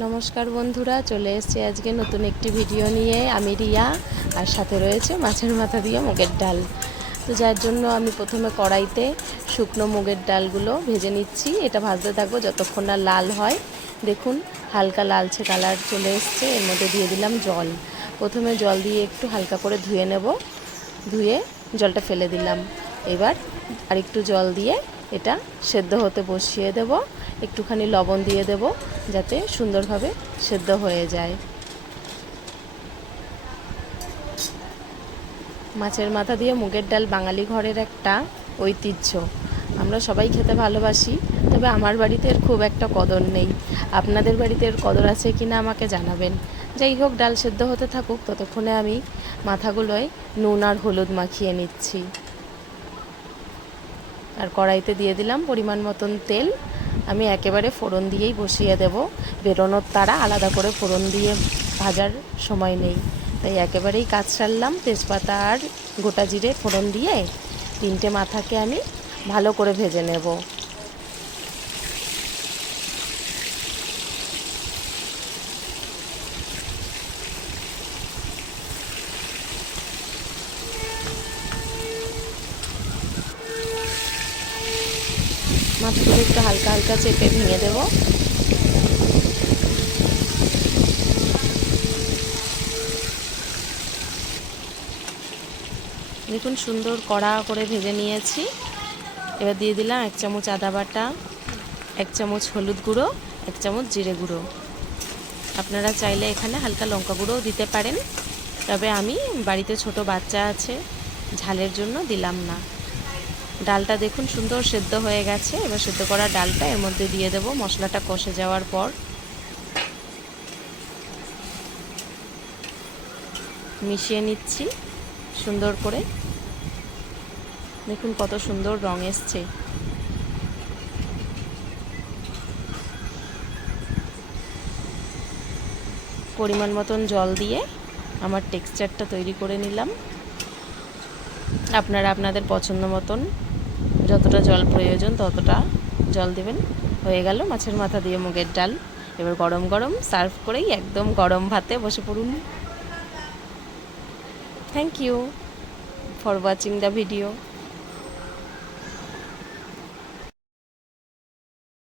নমস্কার বন্ধুরা, চলে এসেছি আজকে নতুন একটি ভিডিও নিয়ে। আমি রিয়া, আর সাথে রয়েছে মাছের মাথা দিয়ে মুগের ডাল। তো যার জন্য আমি প্রথমে কড়াইতে শুকনো মুগের ডালগুলো ভেজে নিচ্ছি। এটা ভাজতে থাকবো যতক্ষণ না লাল হয়। দেখুন হালকা লালচে কালার চলে এসছে। এর মধ্যে দিয়ে দিলাম জল। প্রথমে জল দিয়ে একটু হালকা করে ধুয়ে নেব, ধুয়ে জলটা ফেলে দিলাম। এবার আরেকটু জল দিয়ে এটা সেদ্ধ হতে বসিয়ে দেব। একটুখানি লবণ দিয়ে দেব যাতে সুন্দরভাবে সেদ্ধ হয়ে যায়। মাছের মাথা দিয়ে মুগের ডাল বাঙালি ঘরের একটা ঐতিহ্য। আমরা সবাই খেতে ভালোবাসি, তবে আমার বাড়িতে এর খুব একটা কদর নেই। আপনাদের বাড়িতে এর কদর আছে কিনা আমাকে জানাবেন। যাই হোক, ডাল সেদ্ধ হতে থাকুক, ততক্ষণে আমি মাথাগুলোয় নুন আর হলুদ মাখিয়ে নিচ্ছি। আর কড়াইতে দিয়ে দিলাম পরিমাণ মতন তেল। আমি একেবারে ফোড়ন দিয়েই বসিয়ে দেব। বেরোনোর তাড়া, আলাদা করে ফোড়ন দিয়ে ভাজার সময় নেই, তাই একেবারেই কাজ সারলাম। তেজপাতা আর গোটা জিরে ফোড়ন দিয়ে 3টে মাথাকে আমি ভালো করে ভেজে নেব। মাথাগুলো একটু হালকা হালকা চেপে ভেঙে দেব। দেখুন সুন্দর কড়া করে ভেজে নিয়েছি। এবার দিয়ে দিলাম 1 চামচ আদা বাটা, 1 চামচ হলুদ গুঁড়ো, 1 চামচ জিরে গুঁড়ো। আপনারা চাইলে এখানে হালকা লঙ্কা গুঁড়োও দিতে পারেন, তবে আমি বাড়িতে ছোট বাচ্চা আছে, ঝালের জন্য দিলাম না। ডালটা দেখুন সুন্দর সেদ্ধ হয়ে গেছে। এবার সেদ্ধ করা ডালটা এর মধ্যে দিয়ে দেব। মশলাটা কষে যাওয়ার পর মিশিয়ে নিচ্ছি সুন্দর করে। দেখুন কত সুন্দর রং এসছে। পরিমাণ মতন জল দিয়ে আমার টেক্সচারটা তৈরি করে নিলাম। আপনারা আপনাদের পছন্দ মতন যতটা জল প্রয়োজন ততটা জল দেবেন। হয়ে গেল মাছের মাথা দিয়ে মুগের ডাল। এবার গরম গরম সার্ভ করেই একদম গরম ভাতে বসে পড়ুন। Thank you for watching the video.